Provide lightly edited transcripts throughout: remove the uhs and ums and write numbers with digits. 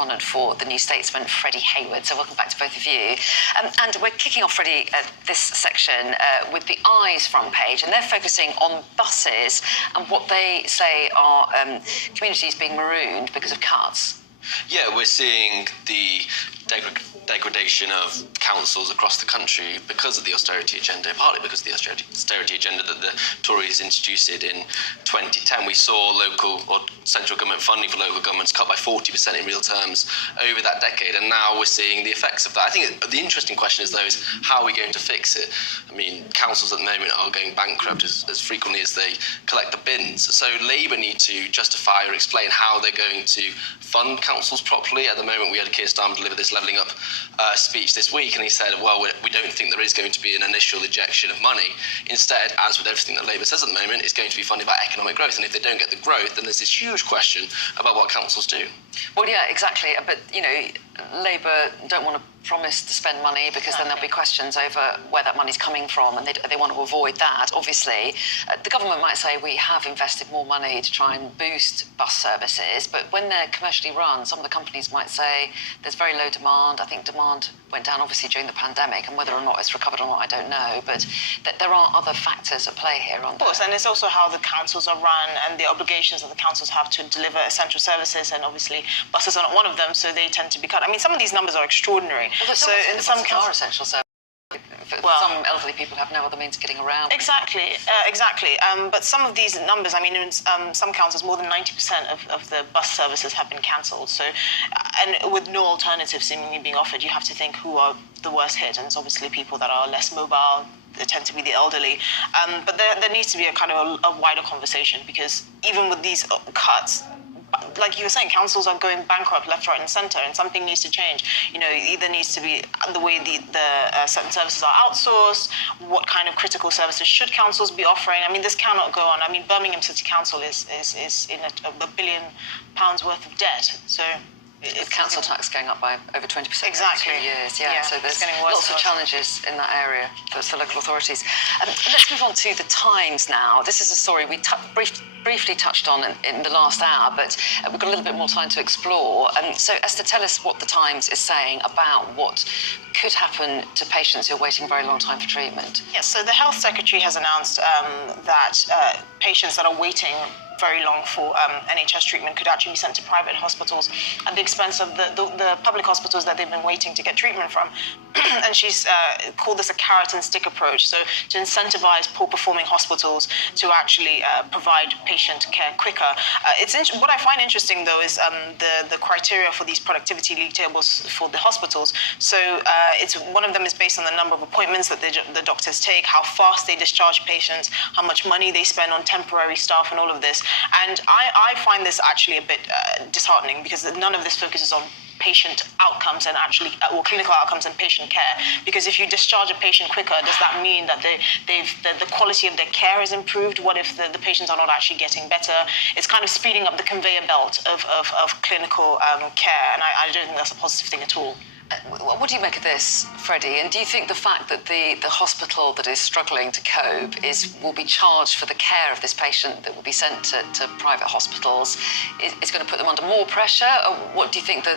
correspondent for The New Statesman, Freddie Hayward. So welcome back to both of you. And we're kicking off, Freddie, this section with the Eyes front page, and they're focusing on buses and what they say are communities being marooned because of cuts. Yeah, we're seeing the degradation of councils across the country because of the austerity agenda, partly because of the austerity agenda that the Tories introduced in 2010. We saw local or central government funding for local governments cut by 40% in real terms over that decade, and now we're seeing the effects of that. I think the interesting question is, though, is how are we going to fix it? I mean, councils at the moment are going bankrupt as frequently as they collect the bins. So Labour need to justify or explain how they're going to fund councils properly. At the moment, we had Keir Starmer deliver this Levelling Up speech this week, and he said, well, we don't think there is going to be an initial injection of money. Instead, as with everything that Labour says at the moment, it's going to be funded by economic growth, and if they don't get the growth, then there's this huge question about what councils do. Well, yeah, exactly. But, you know, Labour don't want to promise to spend money because then there'll be questions over where that money's coming from, and they want to avoid that, obviously. The government might say we have invested more money to try and boost bus services, but when they're commercially run, some of the companies might say there's very low demand. I think demand went down, obviously, during the pandemic, and whether or not it's recovered or not, I don't know, but there are other factors at play here, aren't there? Of course, and it's also how the councils are run and the obligations that the councils have to deliver essential services, and obviously buses are not one of them, so they tend to be cut. I mean, some of these numbers are extraordinary. Although so in some councils are essential services. Some elderly people have no other means of getting around. Exactly. But some of these numbers, I mean, in some councils, more than 90% of the bus services have been cancelled. So, and with no alternatives seemingly being offered, you have to think who are the worst hit, and it's obviously people that are less mobile. They tend to be the elderly. But there needs to be a kind of a wider conversation, because even with these cuts, like you were saying, councils are going bankrupt left, right, and centre, and something needs to change. You know, either needs to be the way the certain services are outsourced. What kind of critical services should councils be offering? I mean, this cannot go on. I mean, Birmingham City Council is in £1 billion worth of debt. So. With council tax going up by over 20% exactly. in 2 years, yeah. So there's lots of challenges in that area for local authorities. Let's move on to the Times now. This is a story we briefly touched on in the last hour, but we've got a little bit more time to explore. So Esther, tell us what the Times is saying about what could happen to patients who are waiting a very long time for treatment. Yes, so the Health Secretary has announced that patients that are waiting very long for NHS treatment could actually be sent to private hospitals at the expense of the public hospitals that they've been waiting to get treatment from. And she's called this a carrot and stick approach, so to incentivize poor performing hospitals to actually provide patient care quicker. What I find interesting, though, is the criteria for these productivity league tables for the hospitals. So one of them is based on the number of appointments that the doctors take, how fast they discharge patients, how much money they spend on temporary staff, and all of this. And I find this actually a bit disheartening, because none of this focuses on patient outcomes and or clinical outcomes and patient care. Because if you discharge a patient quicker, does that mean that the quality of their care is improved? What if the patients are not actually getting better? It's kind of speeding up the conveyor belt of clinical care, and I don't think that's a positive thing at all. What do you make of this, Freddie? And do you think the fact that the hospital that is struggling to cope will be charged for the care of this patient that will be sent to private hospitals is going to put them under more pressure? Or what do you think the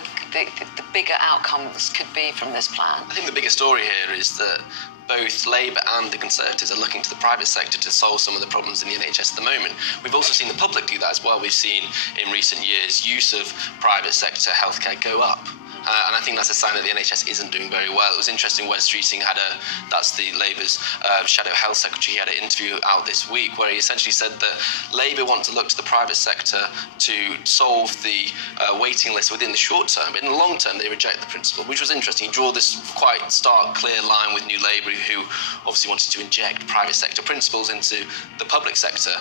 bigger outcomes could be from this plan? I think the bigger story here is that both Labour and the Conservatives are looking to the private sector to solve some of the problems in the NHS at the moment. We've also seen the public do that as well. We've seen in recent years use of private sector healthcare go up. And I think that's a sign that the NHS isn't doing very well. It was interesting, Wes Streeting that's the Labour's Shadow Health Secretary, he had an interview out this week where he essentially said that Labour want to look to the private sector to solve the waiting list within the short term, but in the long term they reject the principle, which was interesting. He drew this quite stark, clear line with New Labour, who obviously wanted to inject private sector principles into the public sector.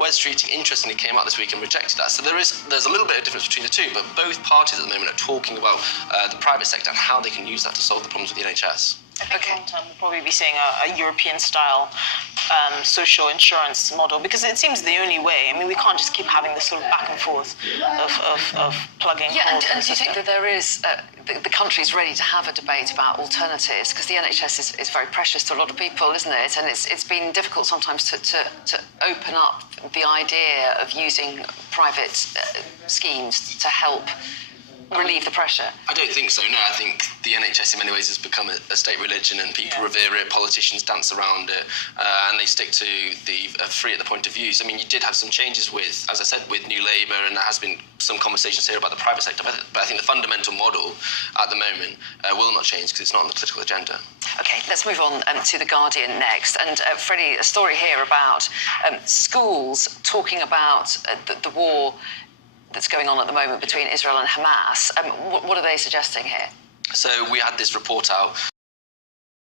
Wes Streeting, interestingly, came out this week and rejected that. So there's a little bit of difference between the two, but both parties at the moment are talking about the private sector and how they can use that to solve the problems with the NHS. I think long term we'll probably be seeing a European-style social insurance model, because it seems the only way. I mean, we can't just keep having this sort of back and forth of plugging. Yeah, and do you think that there is the country's ready to have a debate about alternatives? Because the NHS is very precious to a lot of people, isn't it? And it's been difficult sometimes to open up the idea of using private schemes to help relieve the pressure? I don't think so, no. I think the NHS in many ways has become a state religion, and people revere it, politicians dance around it, and they stick to the free at the point of use. I mean, you did have some changes with, as I said, with New Labour, and there has been some conversations here about the private sector, but I think the fundamental model at the moment will not change because it's not on the political agenda. Okay, let's move on to The Guardian next. And Freddie, a story here about schools talking about the war that's going on at the moment between Israel and Hamas. What are they suggesting here? So we had this report out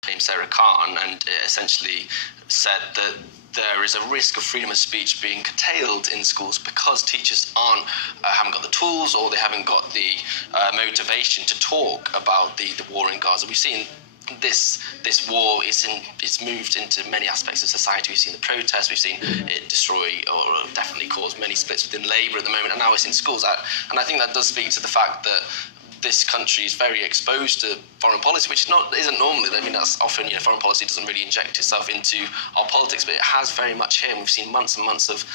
named Sarah Khan, and it essentially said that there is a risk of freedom of speech being curtailed in schools because teachers haven't got the tools, or they haven't got the motivation to talk about the war in Gaza. We've seen this war it's moved into many aspects of society. We've seen the protests, we've seen it destroy or definitely cause many splits within Labour at the moment, and now it's in schools. And I think that does speak to the fact that this country is very exposed to foreign policy, which isn't normally. I mean, that's often, foreign policy doesn't really inject itself into our politics, but it has very much here. And we've seen months and months of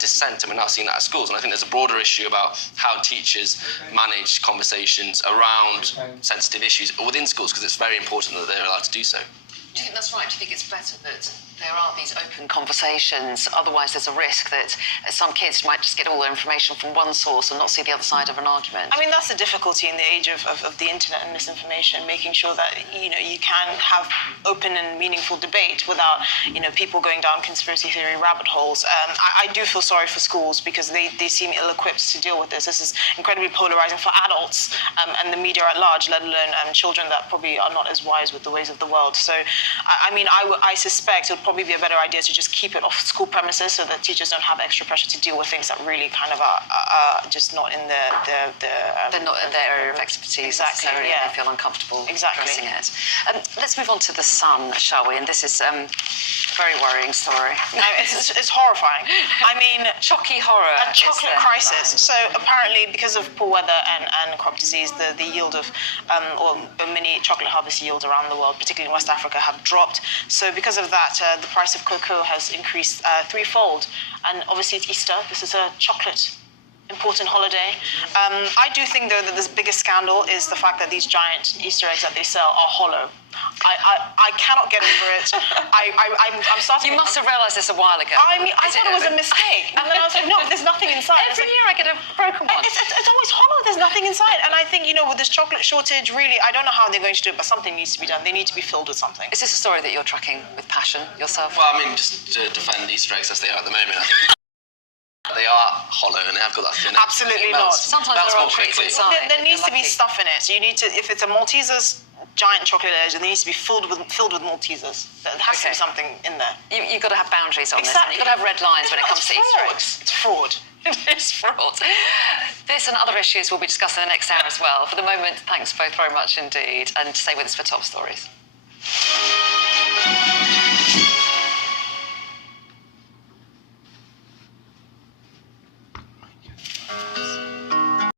dissent, and we're now seeing that at schools. And I think there's a broader issue about how teachers manage conversations around sensitive issues within schools, because it's very important that they're allowed to do so. Do you think that's right? Do you think it's better that there are these open conversations? Otherwise, there's a risk that some kids might just get all their information from one source and not see the other side of an argument. I mean, that's the difficulty in the age of the internet and misinformation, making sure that, you can have open and meaningful debate without, people going down conspiracy theory rabbit holes. I do feel sorry for schools because they seem ill-equipped to deal with this. This is incredibly polarizing for adults and the media at large, let alone children that probably are not as wise with the ways of the world. So, I suspect it'll probably be a better idea to just keep it off school premises so that teachers don't have extra pressure to deal with things that really kind of are just not in they're not in their area of expertise necessarily, and they feel uncomfortable addressing it. Let's move on to The Sun, shall we? And this is a very worrying story. No, it's horrifying. I mean, chocky horror. A chocolate crisis. So apparently, because of poor weather and crop disease, the yield of or many chocolate harvest yields around the world, particularly in West Africa, have dropped. So because of that, the price of cocoa has increased threefold. And obviously it's Easter. This is a chocolate important holiday. I do think, though, that the biggest scandal is the fact that these giant Easter eggs that they sell are hollow. I cannot get over it. I'm starting. You must have realised this a while ago. I mean, I thought it was a mistake, and then I was like, no, there's nothing inside. Every year I get a broken one. It's always hollow. There's nothing inside, and I think with this chocolate shortage, really, I don't know how they're going to do it, but something needs to be done. They need to be filled with something. Is this a story that you're tracking with passion yourself? Well, I mean, just to defend Easter eggs as they are at the moment, I think they are hollow and they have got that thin. Absolutely not. Sometimes there are treats inside. There needs to be stuff in it. You need to, if it's a Maltesers giant chocolate edge, it needs to be filled with Maltesers. There has to be something in there. You've got to have boundaries on exactly. this. You've got to have red lines when it comes to Easter eggs. It's fraud. It's fraud. This and other issues we'll be discussing in the next hour as well. For the moment, thanks both very much indeed, and stay with us for top stories.